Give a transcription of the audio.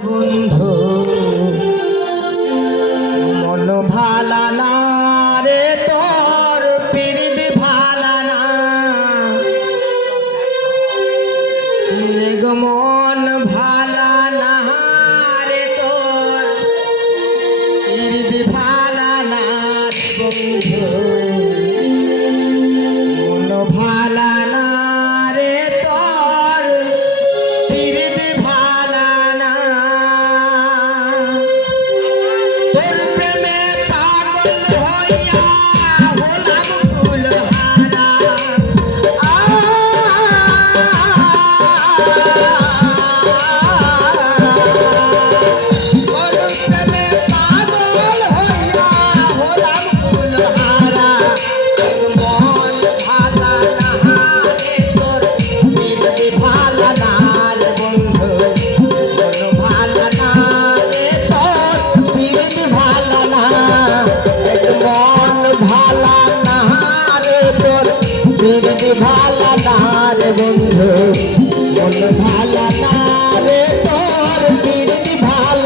বন্ধু মন ভালা না রে তোর পিরিত ভালা না গো মন ভালা না রে তোর পিরিত ভালা না বন্ধু মন ভালা না রে তোর পিরিত ভালা না তোর প্রেমে পাগল হইয়া হলাম কুলহারা তোর প্রেমে পাগল হইয়া হলাম কুলহারা মন ভালা না রে তোর পিরিত ভালা না রে বন্ধু মন ভালা না রে তোর পিরিত ভালা না মন ভালা না রে তোর পিরিত ভালা না রে বন্ধু মন ভালা না রে তোর পিরিত ভালা